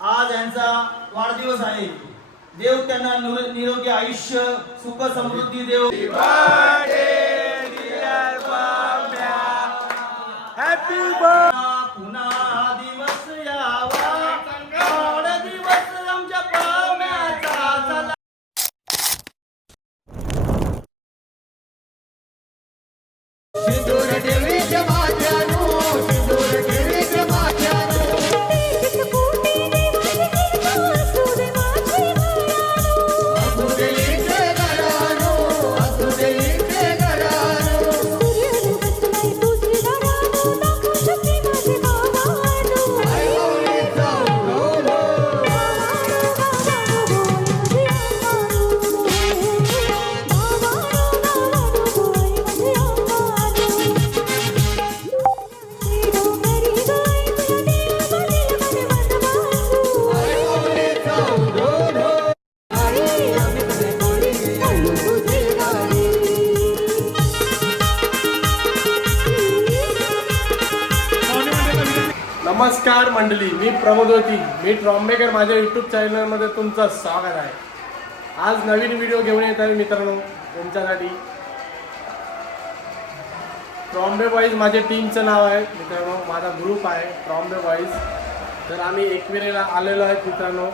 आज यांचा वाढदिवस आहे. देव त्यांना निरोगी आयुष्य सुख समृद्धी देव. Happy birthday. पुन्हा दिवस यावा वाढदिवस आमच्या पाम्याचा झाला. सिंदूर देवीच्या माथ्यानो, सिंदूर देवीच्या माथ्यानो, असू दे इथे घरानो, असू दे इथे घरानो. आई गौरीचा उगवलो, आई गौरीचा उगवलो. आई आम्ही कोणी आणू तुझी गाडी. नमस्कार मंडळी, मी प्रमोद होती. मी ट्रॉम्बेकर माझ्या यूट्यूब चॅनलमध्ये तुमचं स्वागत आहे. आज नवीन व्हिडिओ घेऊन येत आहे मित्रांनो तुमच्यासाठी. ट्रॉम्बे बॉईज माझ्या टीमचं नाव आहे मित्रांनो, माझा ग्रुप आहे ट्रॉम्बे बॉईज. तर आम्ही एकविरेला आलेलो आहे मित्रांनो.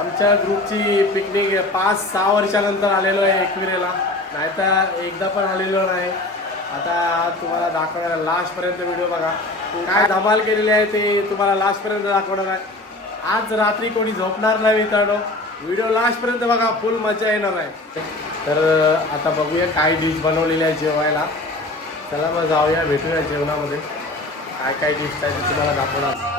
आमच्या ग्रुपची पिकनिक 5-6 वर्षानंतर आलेलो आहे एकविरेला, नाहीतर एकदा पण आलेलो नाही. आता तुम्हाला दाखवणार लास्टपर्यंत व्हिडिओ बघा, काय धमाल केलेली आहे ते तुम्हाला लास्टपर्यंत दाखवणार आहे. आज रात्री कोणी झोपणार नाही मित्रांनो, व्हिडिओ लास्टपर्यंत बघा, फुल मजा येणार आहे. तर आता बघूया काय डिश बनवलेली आहे जेवायला. चला मग जाऊया, भेटूया जेवणामध्ये. काय काय डिश आहे ते तुम्हाला दाखवणार.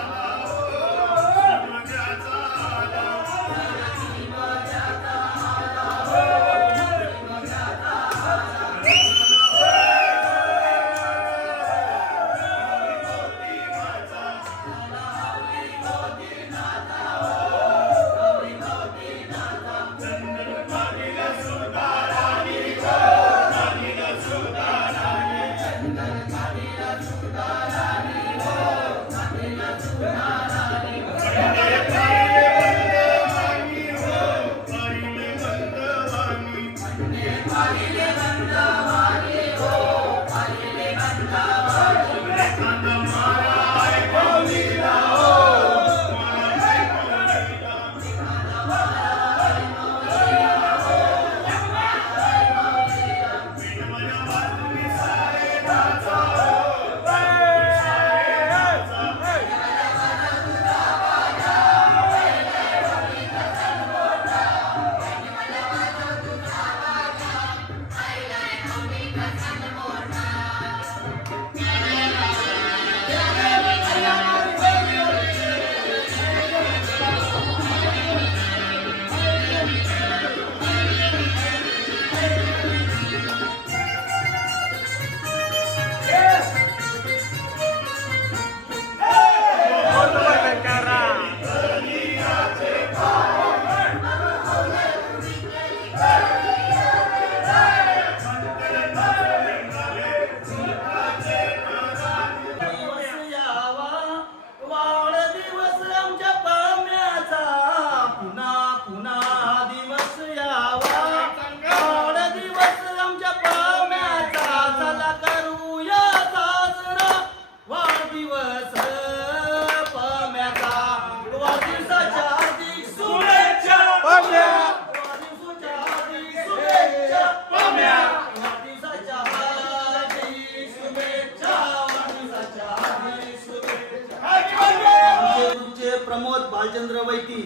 प्रमोद बालचंद्र वैती,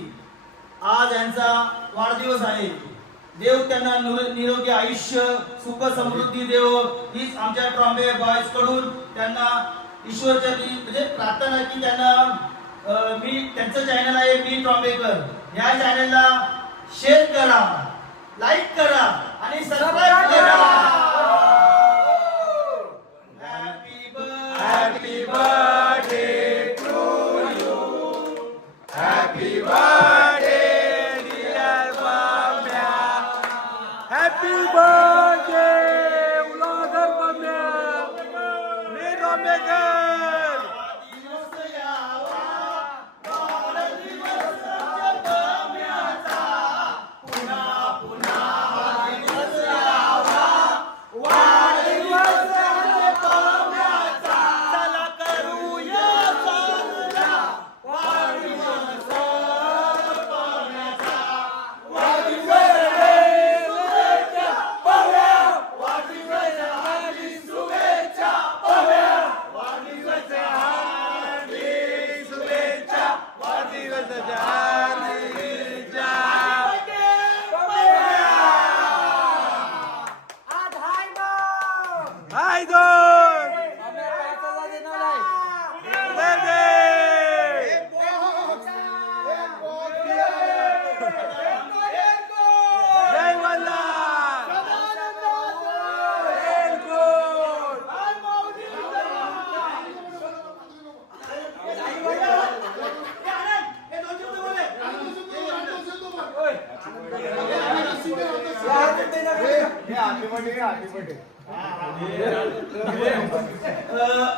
आज यांचा वाढदिवस आहे. देव त्यांना निरोगी आयुष्य सुख समृद्धी देव हीच आमच्या ट्रॉम्बे बॉयज कडून त्यांना ईश्वरचरणी म्हणजे प्रार्थना की त्यांना मी त्यांचं चॅनल आहे मी ट्रॉम्बेकर, या चॅनलला शेअर करा, लाईक करा आणि सबस्क्राइब करा. Happy birthday to you, happy birthday dear Bamya, happy birthday उलागर बाम्या. मी ट्रॉम्बेकर.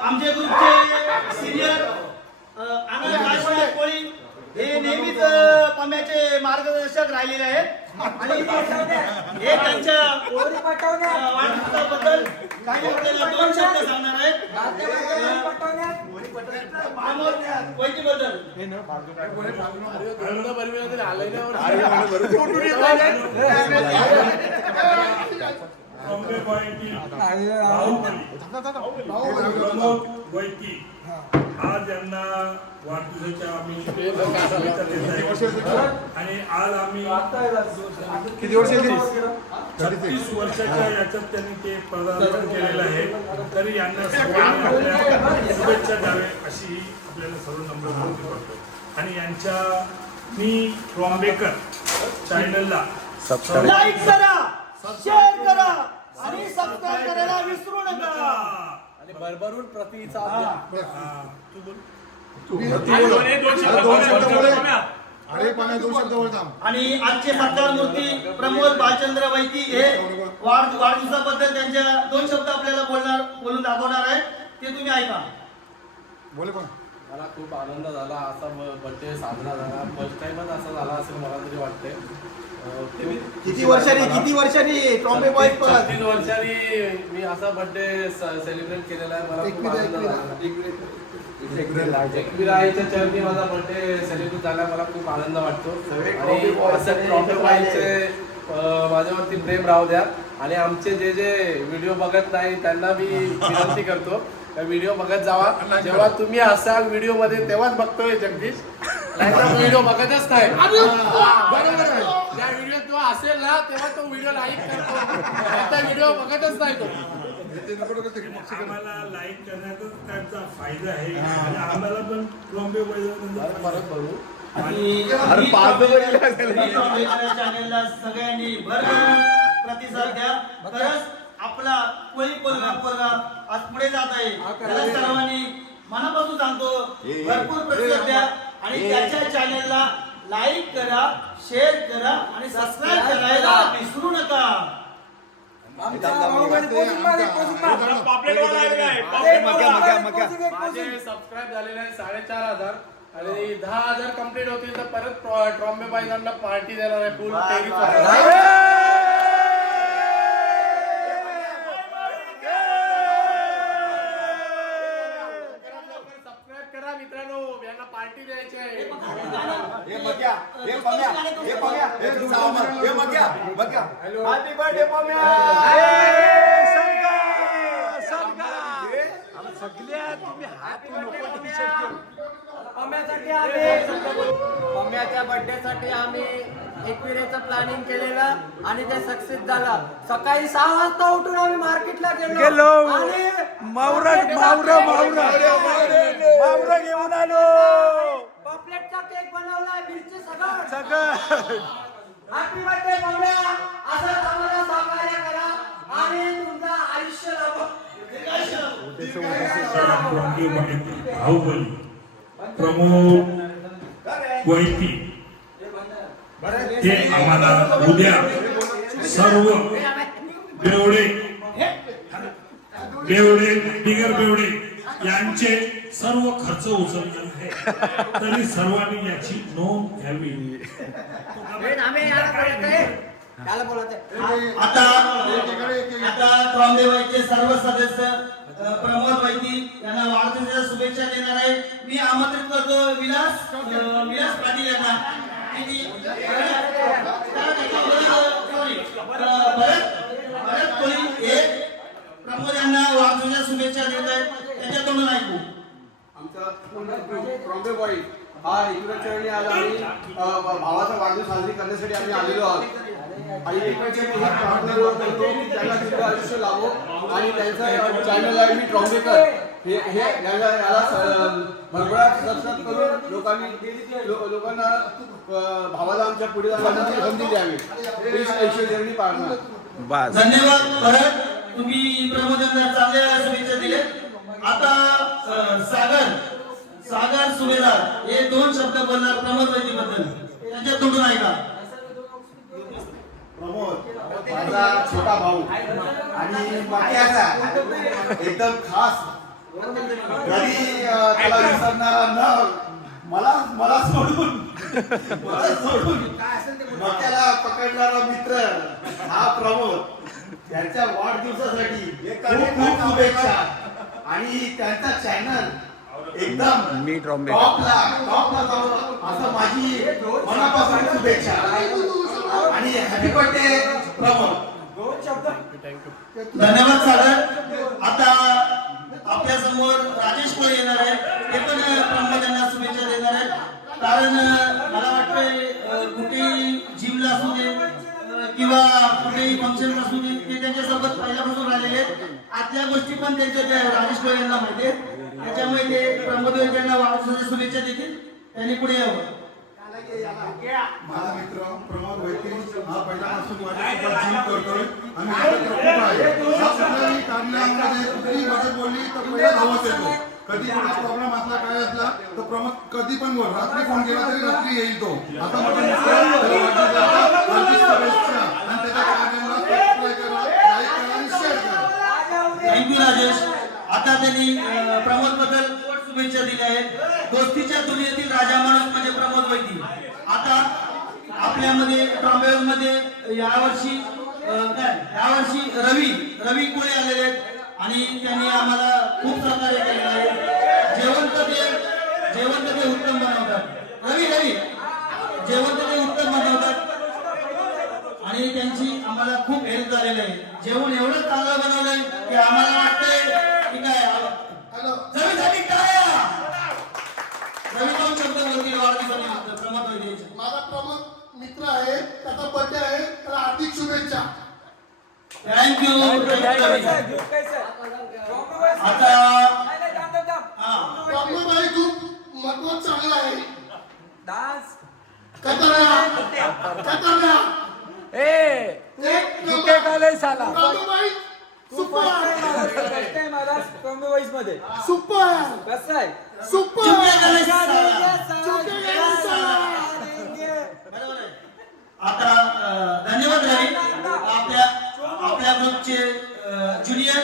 आमचे ग्रुपचे सिनियर आनंद काशीनाथ कोळी हे नेहमीच पम्याचे मार्गदर्शक राहिलेले आहेत आणि हे त्यांच्या वाढदिवसाबद्दल काही आपल्याला 2 शब्द सांगणार आहेत. वैकीबद्दल वैकी आज यांना वाढदिवसाच्या आम्ही शुभेच्छा देत आहे. आणि आज आम्ही किती वर्ष 36 वर्षाच्या याच्यात त्यांनी ते पदार्पण केलेलं आहे. तरी यांना सर्वांनी आपल्या शुभेच्छा द्यावे अशी आपल्याला सर्व नम्र विनंती करतो. आणि यांच्या मी ट्रॉम्बेकर चॅनलला लाईक करा, शेअर करा आणि सबस्क्राईब करायला विसरू नका. आणि भरभरून प्रतिसाद द्या. तू बोल. आणि आजचे सत्कार मूर्ती प्रमोद भालचंद्र वैती हे वाढदिवसाबद्दल त्यांच्या 2 शब्द आपल्याला बोलून दाखवणार आहेत. ते तुम्ही ऐका. मला खूप आनंद झाला. असा बर्थडे साजरा झाला. फर्स्ट टाइमच असा झाला असेल मला तरी वाटते. किती वर्षांनी ट्रॉम्बे बॉयज 36 वर्षांनी मी असा बर्थडे सेलिब्रेट केलेला आहे. मला खूप आनंद झाला. एकविराईच्या चरणी माझा बर्थडे सेलिब्रेट झाला. मला खूप आनंद वाटतो. आणि असं ट्रॉम्बे बॉयजचे माझ्यावरती प्रेम राहू द्या. आणि आमचे जे जे व्हिडिओ बघत नाही त्यांना मी विनंती करतो व्हिडिओ बघत जावा. जेव्हा तुम्ही असाल व्हिडिओ मध्ये तेव्हाच बघतोय जगदीश, व्हिडिओ बघतच नाही. त्या व्हिडिओ तो असेल ना तेव्हा तो व्हिडिओ लाईक करतो. त्या व्हिडिओ बघतच नाही तो. आम्हाला लाईक करण्यातच त्यांचा फायदा आहे. आणि आम्हाला पण ट्रॉम्बे परत बघू. आणि चॅनेलला सगळ्यांनी भरभरून प्रतिसाद द्या. खरंच आपला कोळी पोरगा आज पुढे जात आहे. त्याला सर्वांनी मनापासून सांगतो भरपूर प्रतिसाद द्या. आणि त्याच्या चॅनेलला लाईक करा, शेअर करा आणि सबस्क्राईब करायला विसरू नका. माझे सबस्क्राईब झालेले आहे 4,500 आणि 10,000 कंप्लीट होतील तर परत ट्रॉम्बे बाईजांना पार्टी देणार आहे. फुल सबस्क्राईब करा मित्रांनो, यांना पार्टी द्यायची आहे. हॅपी बर्थडे पम्याच्या बर्थडेसाठी आम्ही एकविरेचं प्लॅनिंग केलेलं आणि ते सक्सेस झालं. सकाळी 6 वाजता उठून आम्ही मार्केटला गेलो आणि मावरा घेऊन आलो. पॉपलेटचा केक बनवलाय, मिरची सगळं. Happy birthday Pamya. असंच आम्हाला सहकार्य करा आणि तुमचं आयुष्य लाभो. बाहुबली प्रमोद वैती ते आम्हाला उद्या सर्व बेवडे बिगर बेवडे यांचे सर्व खर्च उचलले आहे. तरी सर्वांनी याची नोंद घ्यावी. आता ट्रॉम्बे बाईचे सर्व सदस्य प्रमोद वैती यांना वाढदिवसाच्या शुभेच्छा देणार आहे. मी आमंत्रित करतो विलास पाटील यांना. भरत कोळी हे प्रमोद यांना वाढदिवसाच्या शुभेच्छा देत आहेत. त्यांच्या तोंडून ऐकू. आमचा ट्रॉम्बे बॉय हा एकविराचरणी आज आम्ही भावाचा वाढदिवस साजरी करण्यासाठी आम्ही आलेलो आहोत. आणि एकविराचरणी ही प्रार्थना करतो की त्यांना तिथं आयुष्य लाभो. आणि त्यांचा चॅनल आहे मी ट्रॉम्बेकर हे याला भरभराट सबस्क्राईब करून लोकांना भावाला आमच्या पुढे जाण्याची संधी द्यावी. ऐश्वर्याची प्रार्थना. धन्यवाद भरत, तुम्ही प्रमोद यांना चांगल्या शुभेच्छा दिल्या. आता सागर सुभेदार हे 2 शब्द बोलणार प्रमोद वैती बद्दल. त्यांच्या तोंडून ऐका. प्रमोद प्रमोद माझा छोटा भाऊ आणि मक्याचा एकदम खास घरी त्याला विसरणारा न मला सोडून मक्याला पकडणारा मित्र हा प्रमोद यांच्या वाढदिवसासाठी खूप खूप शुभेच्छा आणि त्यांचा चॅनल एकदम टॉपला जावं असं माझी मनापासून शुभेच्छा आणि हॅपी बर्थडे प्रमोद. धन्यवाद सागर. आता आपल्या समोर राजेश कोळे येणार आहे, ते पण प्रमोद यांना शुभेच्छा देणार आहेत. कारण मला वाटतंय कुठेही जिमला असू दे किंवा कुठेही फंक्शन असू दे ते त्यांच्यासोबत पहिल्यापासून राहिलेले आहेत. आतल्या गोष्टी पण त्यांच्या त्या राजेश कोळे यांना माहिती आहेत. त्याच्यामुळे ते प्रमोद यांना वाढदिवसाच्या शुभेच्छा देतील. त्यांनी पुढे यावं. माझा मित्र प्रमोद वैद्य हा पहिल्यापासून माझ्यासोबत जिम करतोय आणि माझा मित्र खूप आहे. हा कुठल्याही कारणामध्ये कुठलीही मदत बोलली तर पहिला धावत येतो. कधी कुठला प्रॉब्लेम असला काय असला तर प्रमोद कधी पण बोल, रात्री फोन केला तरी रात्री येईल तो. आता माझा मित्र आणि त्याच्या चॅनलला सबस्क्राईब करा, लाईक करा आणि शेअर करा. थँक्यू राजेश. आता त्यांनी प्रमोद बद्दल शुभेच्छा दिल्या आहेत. दोस्तीच्या दुनियेतील राजा माणूस म्हणजे प्रमोद वैद्य. आता आपल्यामध्ये ट्रॉम्बेमध्ये यावर्षी रवी कोळे आलेले आहेत आणि त्यांनी आम्हाला खूप सहकार्य केलेलं आहे. जेवण तर ते उत्तम बनवतात. रवी जेवण तर ते उत्तम बनवतात आणि त्यांची आम्हाला खूप हेल्प झालेली आहे. जेवण एवढं चांगलं बनवलंय की आम्हाला वाटतंय की काय रवीसाठी काय रवी दोन शब्द बोलतील वाढदिवसानिमित्त प्रमोद वैद्य. माझा प्रमोद मित्र आहे, त्याचा बर्थडे आहे, त्याला हार्दिक शुभेच्छा. थँक्यू. आता प्रमोदबाई खूप महत्व चांगला आहे. डान्स प्रमोदबाई सुपर मध्ये सुपर कसं आहे सुपर आता धन्यवाद रवी. आपल्या ग्रुपचे ज्युनियर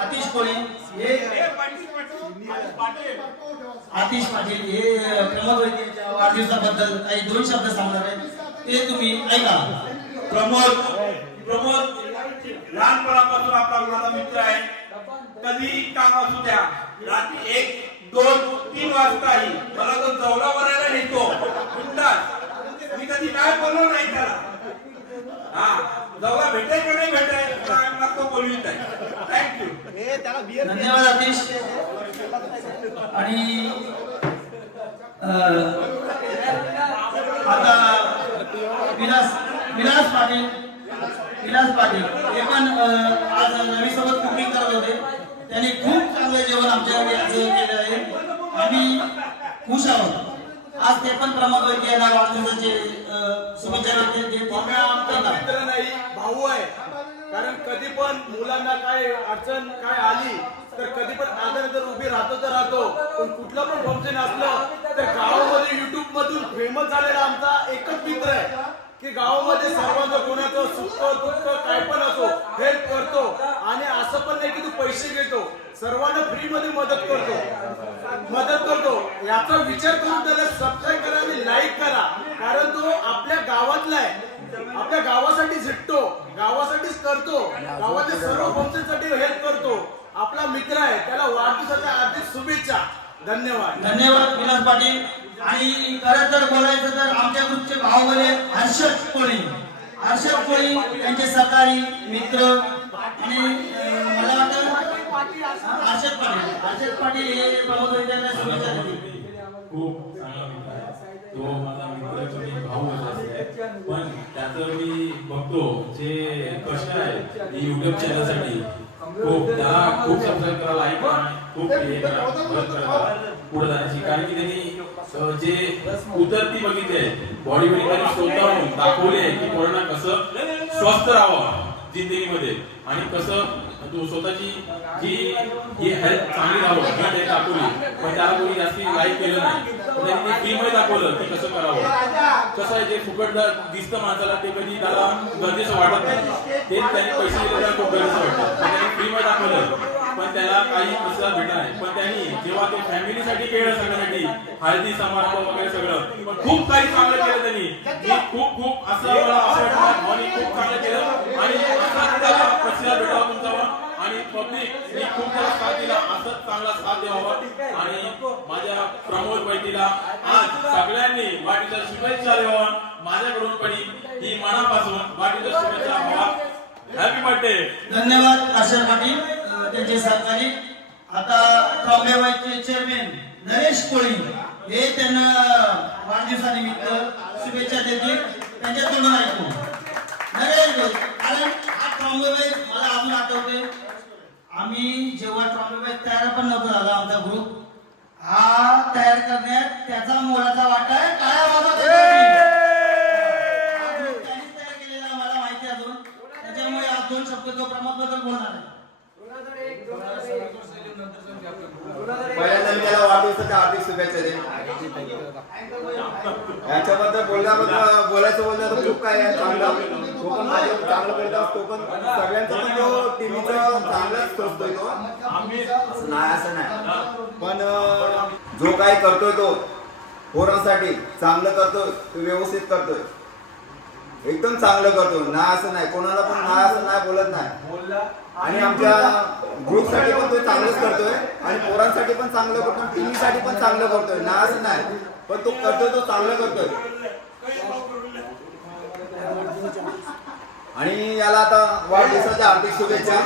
आतिश कोळी हे आतिश पाटील हे प्रमोद वैद्यच्या वाढदिवसाबद्दल काही 2 शब्द सांगणार आहेत, ते तुम्ही ऐका. प्रमोद लहानपणापासून आपला माझा मित्र आहे. कधी काम असू द्या, रात्री 1, 2, 3 वाजताही मला तो जवला बनायला नेतो. बिनधास्त. मी कधी काय बोललो नाही त्याला. जवला भेटाय का नाही भेटाय तो बोलवीत आहे. थँक्यू. धन्यवाद आतिश. आणि आता विलास पाटील हे पण आज रवीसोबत कुकिंग करत होते. त्यांनी खूप चांगलं जेवण आमच्या केलं आहे. आम्ही खुश आहोत. आज ते पण प्रमोद वैद्य यांना वाढदिवसाचे शुभेच्छा देते. मित्र नाही, भाऊ आहे. कारण कधी पण मुलांना काय अडचण काय आली तर कधी पण आदर जर उभी राहतो. पण कुठलं पण फंक्शन असलं तर गावामध्ये युट्यूब मधून फेमस झालेला आमचा एकच मित्र आहे की गावामध्ये सर्वांचं कोणाचं सुख दुःख काय पण असो हेल्प करतो. आणि असं पण नाही की तू पैसे घेतो, सर्वांना फ्री मध्ये मदत करतो. याचा विचार करून त्याला सबस्क्राईब करा आणि लाईक करा. कारण तो आपल्या गावातला आहे, आपल्या गावासाठी झटतो, गावासाठीच करतो, गावातल्या सर्व फंक्शन साठी हेल्प करतो. आपला मित्र आहे, त्याला वाढदिवसाच्या हार्दिक शुभेच्छा. धन्यवाद विलास पाटील. आणि खरं तर बोलायचं तर आमच्या ग्रुपचे भाऊबले हर्षद कोळी त्यांचे सहकारी मित्र आणि मला वाटतं हर्षद पाटील हे प्रमोद वैद्यांना शुभेच्छा देतील. खूप चांगला मित्र आहे तो. माझा मित्र मी भाऊ आहे, पण त्याचं मी बघतो जे कष्ट आहे युट्यूब चॅनलसाठी खूप त्याला खूप सबस्क्राईब करा, लाईक करा, खूप हे करा, मदत करा पुढे जाण्याची. कारण की त्यांनी जे उतरती बघितली आहे बॉडी बिल्डिंग स्वतःहून दाखवले की पोरांना कसं स्वस्थ राहावं जिंदगीमध्ये आणि कसं तू स्वतःची जी हेल्थ चांगली राहावं ही त्याने दाखवली. पण त्याला कोणी जास्ती लाईक केलं नाही. त्यांनी ते फ्रीमध्ये दाखवलं की कसं करावं. कसं आहे जे फुकट दिसतं माणसाला ते कधी त्याला गरजेचं वाटत नाही. ते त्यांनी पैसे दिले त्याला खूप गरजेचं वाटतं. त्यांनी फ्रीमध्ये दाखवलं पण त्याला काही प्रतिसाद भेटला नाही. पण त्यांनी जेव्हा ते फॅमिलीसाठी केलं सगळ्यासाठी हळदी समारंभ वगैरे सगळं पण खूप काही चांगलं केलं त्यांनी. मी खूप असं मला असं वाटतं भावानी खूप चांगलं केलं आणि असाच त्याला प्रतिसाद भेटावा तुमच्यावर आणि पब्लिक मी खूप त्याला साथ दिला. असंच चांगला साथ द्यावा आणि माझ्या प्रमोद बैठीला आज सगळ्यांनी वाढीच्या शुभेच्छा द्यावा. माझ्याकडून पण ही मनापासून वाढीच्या शुभेच्छा द्यावा. Happy birthday. धन्यवाद आशा पाटील त्यांचे सहकारी. आता ट्रॉम्बेबाईचे चेअरमॅन नरेश कोळी हे त्यांना वाढदिवसानिमित्त शुभेच्छा देतील. त्यांच्या तोंडून ऐकू. नरेश भाई, कारण हा ट्रॉम्बेबाई मला अजून आठवते आम्ही जेव्हा ट्रॉम्बेबाई तयार पण नव्हता झाला आमचा ग्रुप हा तयार करण्यात त्याचा मोलाचा वाटा आहे. काळ्या बाबा त्यांनीच तयार केलेला मला माहिती आहे अजून. त्याच्यामुळे आज 2 शब्द तो प्रमोदबद्दल बोलणार आहे. पहिल्यांदा मी त्याला वाढदिवसाच्या हार्दिक शुभेच्छा देईन. याच्याबद्दल बोलायचं बोललं तर खूप काय आहे चांगलं. तो पण माझ्या चांगलं करतो. तो पण सगळ्यांचा पण तो टीव्हीचा चांगलाच करतोय तो. नाही असं नाही पण जो काही करतोय तो पोरांसाठी चांगलं करतोय. तो व्यवस्थित करतोय. एकदम चांगलं करतो. ना असं नाही कोणाला पण ना असं नाही बोलत नाही. आणि आमच्या ग्रुपसाठी पण तो चांगलंच करतोय आणि पोरांसाठी पण चांगलं करतो. टीव्हीसाठी पण चांगलं करतोय. ना असं नाही पण तो करतोय तो चांगलं करतोय. आणि याला आता वाढदिवसाच्या हार्दिक शुभेच्छा.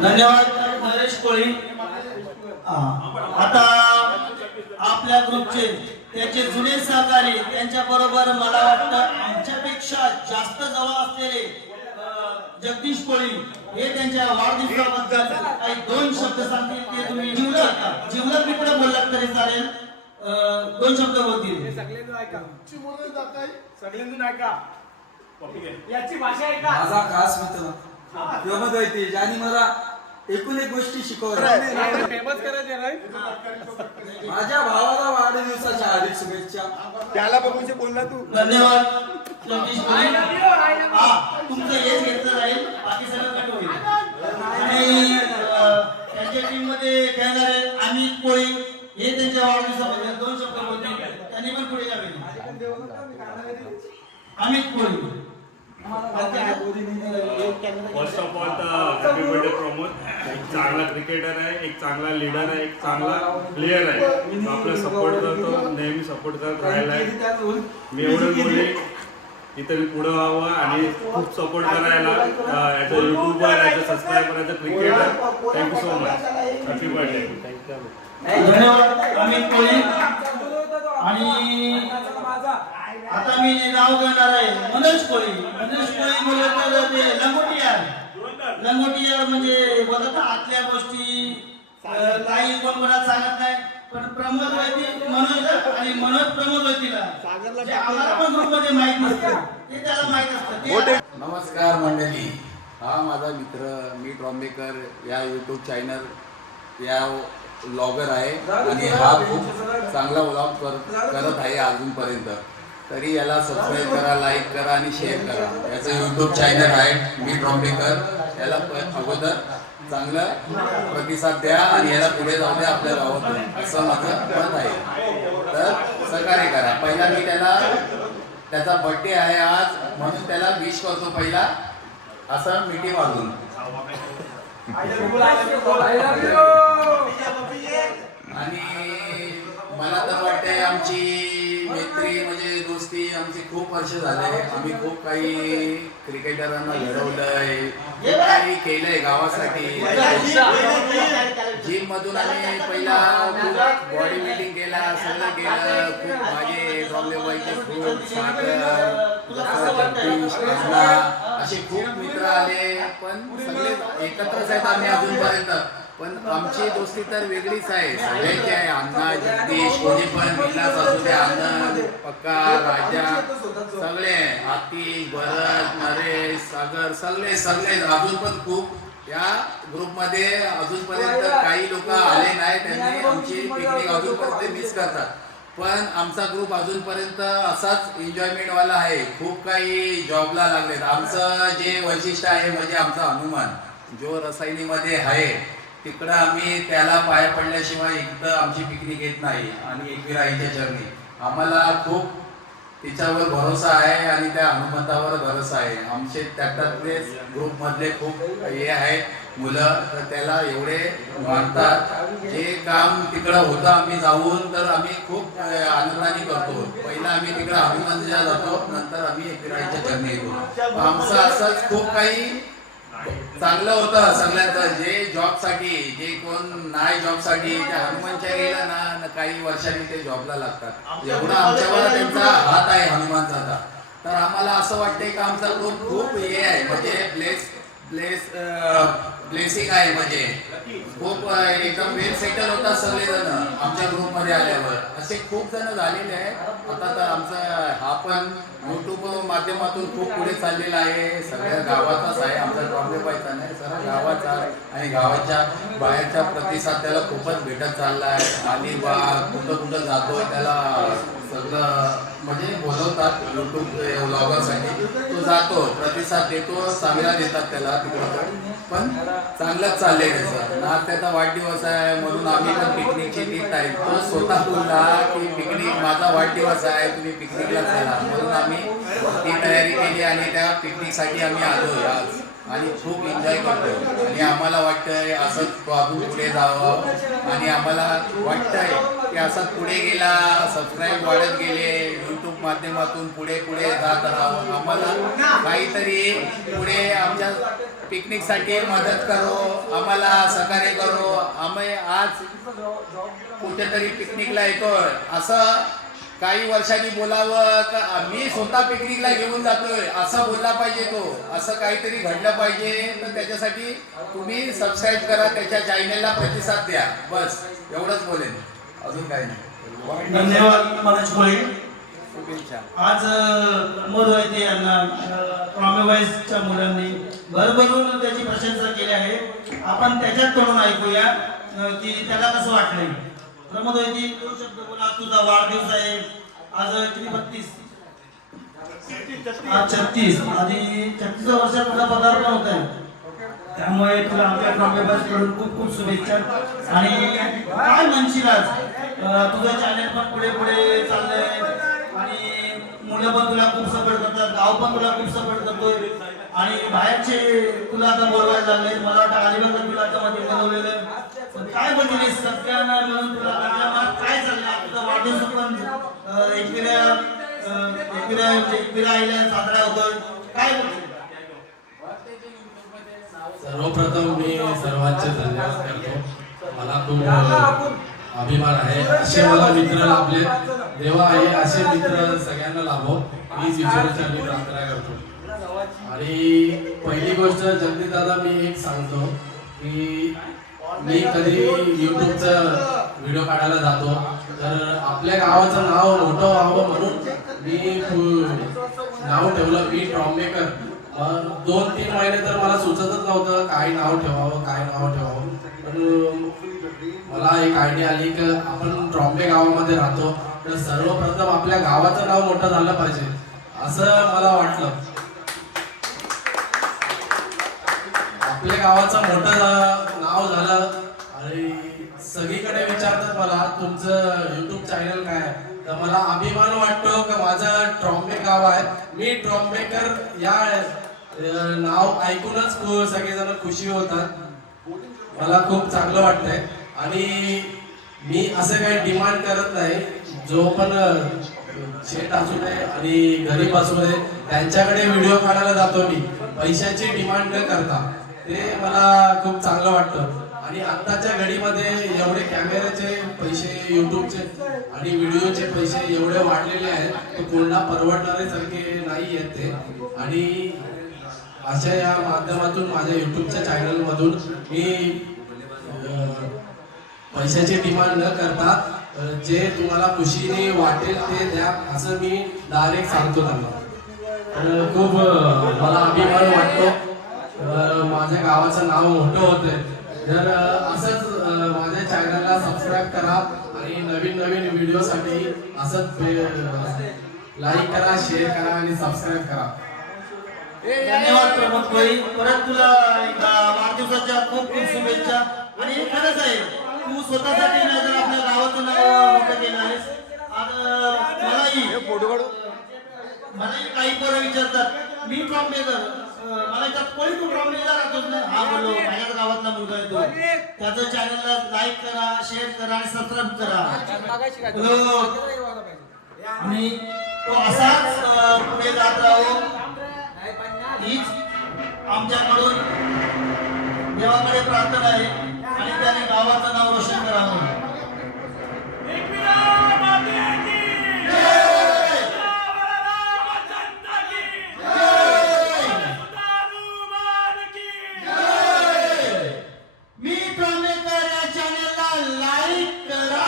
धन्यवाद नरेश कोळी. आता आपल्या ग्रुपचे त्याचे जुने सहकारी त्यांच्या बरोबर मला वाटतं आमच्यापेक्षा जास्त जवळ असलेले जगदीश कोळी हे त्यांच्या वाढदिवसाबद्दल काही 2 शब्द सांगतील. ते तुम्ही जीवलग मी पुढे बोललात तरी चालेल. 2 शब्द बोलतील. सगळ्यांनी ऐका याची भाषा ऐका. माझा खास मित्र प्रमोद वैती ज्यांनी मला एकूण एक गोष्टी शिकवल्या. फेमस करायचे नाही. माझ्या भावाला वाढदिवसाच्या हार्दिक शुभेच्छा. त्याला बघून बोलला तू. धन्यवाद जगदीश कोळी. तुमचं हेच घेतलं राहील बाकी सगळं कट होईल. आणि त्यांच्या टीम मध्ये खेळणारे अमित कोळी हे त्यांच्या वाढदिवसाबद्दल 2 शब्द बोलतील. त्यांनी पण पुढे यावे. Amit Koli. First of all happy birthday Pramod. एक चांगला क्रिकेटर आहे. एक चांगला लीडर आहे. एक चांगला प्लेअर आहे. तो आपला सपोर्ट करतो. नेहमी सपोर्ट करत राहिला आहे. मी एवढं बोलले इथं मी पुढं व्हावं आणि खूप सपोर्ट करायला as a YouTuber as a subscriber as a cricketer. Thank you so much. Happy birthday. धन्यवाद अमित कोळी. आणि आता मी नाव घेणार आहे मनोज कोळी. मनोज कोळी बोलत तर ते लंगोटियार म्हणजे बोलत आतल्या गोष्टी काही कोण कोणाला सांगत नाही. पण प्रमोद वैती मनोज आणि मनोज प्रमोद वैतीला जे आम्हाला पण ग्रुपमध्ये माहित नसतं ते त्याला माहित असतं. नमस्कार मंडळी. हा माझा मित्र मी ट्रॉम्बेकर या यूट्यूब चॅनल या व्लॉगर आहे आणि हा खूप चांगला व्लॉग करत आहे अजूनपर्यंत. तरी याला सबस्क्राईब करा, लाईक करा आणि शेअर करा. याचं यूट्यूब चॅनल आहे मी ट्रॉम्बेकर. याला अगोदर चांगलं प्रतिसाद द्या आणि याला पुढे जाऊ द्या आपल्या गावातून असं माझं मत आहे. तर सहकार्य करा. पहिला मी त्याचा बर्थडे आहे आज म्हणून त्याला विश करतो पहिला असं मिठी वाजून. आणि मला तर वाटतंय आमची मैत्री म्हणजे दोस्ती आमची खूप वर्ष झाले. आम्ही खूप काही क्रिकेटरांना घडवलंय, खूप काही केलंय गावासाठी. जिम मधून आम्ही पहिला खूप बॉडी बिल्डिंग केला, सगळं केलं. खूप माझे ट्रॉम्बेबाईचे खूप असे खूप मित्र आले पण सगळे एकत्रच आहेत आम्ही अजूनपर्यंत. पण आमची दोस्ती तर वेगळीच आहे, सगळ्यांची आहे. अण्णा, जगदीश, कोणी पण, विकास असू द्या, आनंद, पक्का, राजा, सगळे, आतिश, भरत, नरेश, सागर, सगळे अजून पण खूप या ग्रुपमध्ये अजूनपर्यंत काही लोक आले नाही, त्यांनी आमची पिकनिक अजूनपर्यंत मिस करतात. पण आमचा ग्रुप अजूनपर्यंत असाच एन्जॉयमेंटवाला आहे. खूप काही जॉबला लागलेत. आमचं जे वैशिष्ट्य आहे म्हणजे आमचा हनुमान जो रसायनीमध्ये आहे, तिकडं आम्ही त्याला पाया पडल्याशिवाय इकडं आमची पिकनिक येत नाही. आणि एकविराईच्या चरणी आम्हाला खूप तिच्यावर भरोसा आहे आणि त्या हनुमंतावर भरोसा आहे. आमचे त्यातले ग्रुपमधले खूप हे आहेत मुलं, तर त्याला एवढे मानतात. जे काम तिकडं होतं आम्ही जाऊन तर आम्ही खूप आनंदाने करतो. पहिला आम्ही तिकडं हनुमानच्या जातो, नंतर आम्ही एकविराईच्या चरणी येतो. आमचं असंच खूप काही चांगलं होतं सगळ्यांचं. जे जॉबसाठी, जे कोण नाही जॉबसाठी, त्या हनुमानच्या गेला ना काही वर्षांनी ते जॉबला लागतात. एवढा आमच्यावर त्यांचा हात आहे हनुमानचा. तर आम्हाला असं वाटतंय की आमचा ग्रुप खूप हे आहे, म्हणजे ब्लेसिंग आहे. म्हणजे खूप एकदम वेल सेटल होतात सगळेजण आमच्या ग्रुपमध्ये आल्यावर. असे खूप जण झालेले आहेत. आता तर आमचा हा पण यूट्यूब माध्यमातून खूप पुढे चाललेला आहे. सगळ्या गावाचाच आहे, आमचा ट्रॉम्बे बायचा नाही, सर्व गावाचा. आणि गावाच्या बाहेरच्या प्रतिसाद त्याला खूपच भेटत चालला आहे. आणि कुठं कुठं जातो त्याला सगळं म्हणजे बोलवतात यूट्यूब व्लॉगरसाठी. तो जातो, प्रतिसाद देतो, चांगला देतात त्याला तिकडं. पण चांगलंच चाललंय त्याचं. आज त्याचा वाढदिवस आहे म्हणून आम्ही पण पिकनिकची नीट आहे. तो स्वतः बोलला की पिकनिक माझा वाढदिवस आहे, तुम्ही पिकनिकला चला. म्हणून आम्ही ती तयारी केली आणि त्या पिकनिकसाठी आम्ही आलो आज. आणि खूप एन्जॉय करतो. आणि आम्हाला वाटतंय असंच अजून पुढे जावं. आणि आम्हाला वाटतंय की असंच पुढे गेला, सबस्क्राईब वाढत गेले, यूट्यूब माध्यमातून पुढे जात राहावं. आम्हाला काहीतरी पुढे आमच्या पिकनिकसाठी मदत करो, आम्हाला सहकार्य करो. आम्ही आज कुठेतरी पिकनिकला येतोय असं काही वर्षांनी बोलावं का आम्ही स्वतः पिकनिकला घेऊन जातोय असं बोलला पाहिजे. तो असं काहीतरी घडलं पाहिजे. तर त्याच्यासाठी तुम्ही सबस्क्राईब करा, त्याच्या चॅनेलला प्रतिसाद द्या. बस एवढंच बोलेन, अजून काही नाही. धन्यवाद मनोज कोळी. शुभेच्छा. आज मोदवैते यांना ट्रॉम्बेबाईजच्या मुलांनी भरभरून त्याची प्रशंसा केली आहे. आपण त्याच्यात तोडून ऐकूया की त्याला कसं वाटलंय. प्रमोद वैती, 2 शब्द बोला. तुझा वाढदिवस आहे आज. किती 32? आज 36. आणि 36 वर्षात तुझा पदार्पण होत आहे. त्यामुळे तुला आमच्या ट्रॉम्बेबाईजकडून खूप खूप शुभेच्छा. आणि काय म्हणशील आज, तुझं चॅनल पण पुढे चाललंय आणि मुलं पण तुला खूप सपोर्ट करतात, गाव पण तुला खूप सपोर्ट करतोय. आणि बाहेरचे तुला आता बोलवायला लागले. मला वाटतं अलिबागला तुला आता मध्ये बोलवलेलं. काय म्हणतील सगळ्यांना मिळून तुला काय चाललंय. तुझा वाढदिवस पण एकविरा आईला साजरा होतोय. काय बोलतील. सर्वप्रथम मी सर्वांचे धन्यवाद करतो. मला खूप अभिमान आहे. असे मला मित्र लाभले, देवा आहे असे मित्र सगळ्यांना लाभो, हीच ईश्वराची प्रार्थना करतो. आणि पहिली गोष्ट जगदीश दादा, मी एक सांगतो की मी कधी यूट्यूबचा व्हिडिओ काढायला जातो तर आपल्या गावाचं नाव मोठं व्हावं म्हणून मी नाव ठेवलं मी ट्रॉम्बेकर. 2-3 महिने तर मला सुचतच नव्हतं काय नाव ठेवावं. पण मला एक आयडिया आली की आपण ट्रॉम्बे गावामध्ये राहतो तर सर्वप्रथम आपल्या गावाचं नाव मोठं झालं पाहिजे असं मला वाटलं. आपल्या गावाचं मोठं नाव झालं आणि सगळीकडे विचारतात मला तुमचं यूट्यूब चॅनल काय आहे. तर मला अभिमान वाटतो की माझं ट्रॉम्बे गाव आहे. मी ट्रॉम्बेकर या नाव ऐकूनच सगळेजण खुशी होतात. मला खूप चांगलं वाटतंय. आणि मी असं काही डिमांड करत नाही. जो पण शेट असू दे आणि गरीब असू दे त्यांच्याकडे व्हिडिओ काढायला जातो मी, पैशाची डिमांड न करता. ते मला खूप चांगलं वाटतं. आणि आत्ताच्या घडीमध्ये एवढे कॅमेऱ्याचे पैसे, यूट्यूबचे आणि व्हिडिओचे पैसे एवढे वाढलेले आहेत की कोणाला परवडणारे सारखे नाही आहेत ते. आणि अशा या माध्यमातून माझ्या यूट्यूबच्या चॅनलमधून मी पैशाची डिमांड न करता जे तुम्हाला खुशीने वाटेल ते द्या असं मी डायरेक्ट सांगतो त्यांना. तर खूप मला अभिमान वाटतो, माझ्या गावाचं नाव मोठं होतंय. तर असंच माझ्या चॅनलला सबस्क्राईब करा आणि नवीन नवीन व्हिडिओसाठी असंच लाईक करा, शेअर करा आणि सबस्क्राईब करा. धन्यवाद प्रमोद भाई. परत तुला एकदा वाढदिवसाच्या खूप खूप शुभेच्छा. आणि हे खरंच आहे, तू स्वतःसाठी नाही तर आपल्या गावाचं नाव मोठं केलं आहेस. मलाही काही पोरं विचारतात मी ट्रॉम्बेकर, मला विचारतात कोणी तू ट्रॉम्बेला राहतोस ना. हा बोललो माझ्याच गावातला मुलगा आहे तो. त्याचं चॅनलला लाईक करा, शेअर करा आणि सबस्क्राईब करा. आणि तो असाच पुढे जात राहो हीच आमच्याकडून देवाकडे प्रार्थना आहे आणि त्याने गावाचं नाव रोशन करावं. मी ट्रॉम्बेकर या चॅनलला लाईक करा,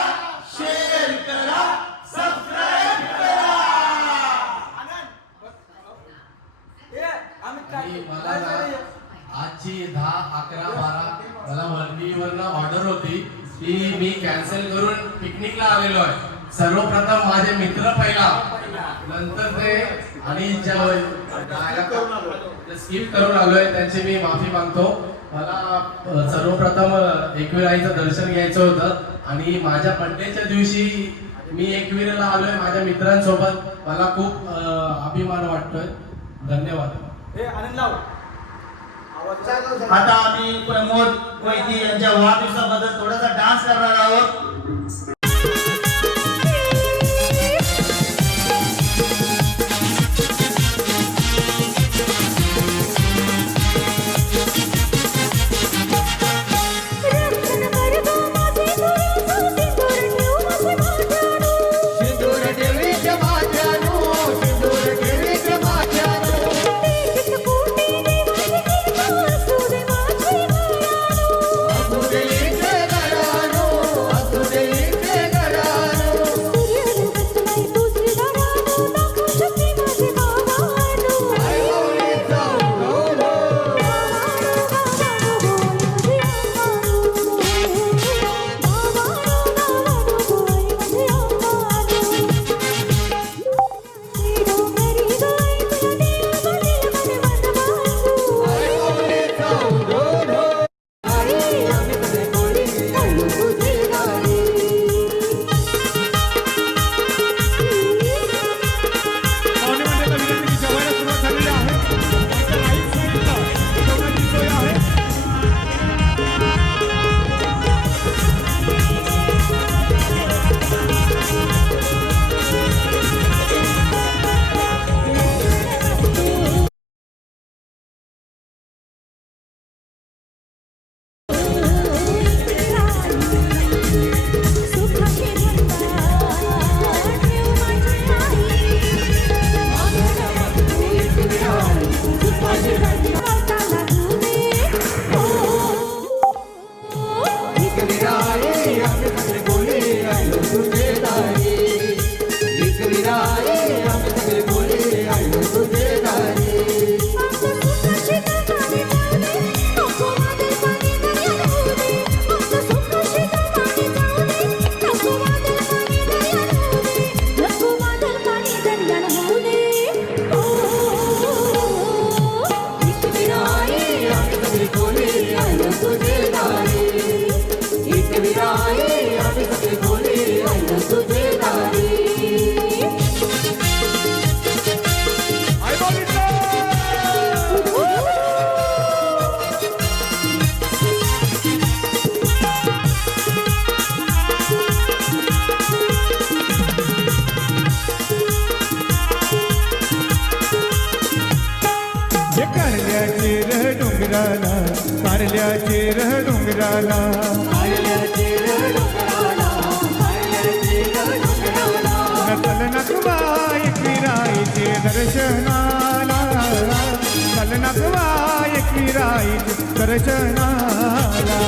शेअर करा, सबस्क्राईब करा. आणि मला ना आजची 10, 11, 12 मला वरनं ऑर्डर होती ती मी कॅन्सल करून पिकनिकला आलेलो आहे. सर्वप्रथम माझे मित्र पहिला, नंतर ते आणि स्किप करून आलोय त्यांची मी माफी मागतो. मला सर्वप्रथम एकविराईचं दर्शन घ्यायचं होतं आणि माझ्या बर्थडेच्या दिवशी मी एकविरेला आलोय माझ्या मित्रांसोबत. मला खूप अभिमान वाटतोय. धन्यवाद. आता आम्ही प्रमोद वैद्य यांच्या वाढदिवसाबद्दल थोडासा डान्स करणार आहोत. सिंदूर देवीच्या माझ्यानो, सिंदूर देवीच्या माझ्यानो. असुदेईचे गडानो, असुदेईचे गडानो. आई माऊलीचा उगवलो. आई माऊलीचा उगवलो. आई आम्ही तुझे कोणी आलो तुझी गाडी. विकविराई आम्ही तुझे कोणी आलो तुझे दारी. विकविराई आम्ही तुझे कोणी आलो तुझे दारी. विकविराई आम्ही तुझे कोणी आलो तुझे दारी. विकविराई आम्ही तुझे कोणी आलो तुझे दारी. कारल्याचे रह डोंगराला, कारल्याचे रह डोंगराला. नकल नकवा एकविराईचे दर्शनाला, नकल नकवा एकविराईचे दर्शनाला.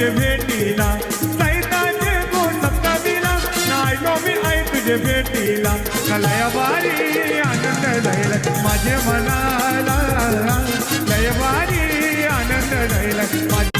तुझे भेटीला सैताचे गोड सप्तमीला आलो मी आई तुझे भेटीला लय भारी आनंद जाईल माझे मनाला लय भारी आनंद जाईल माझे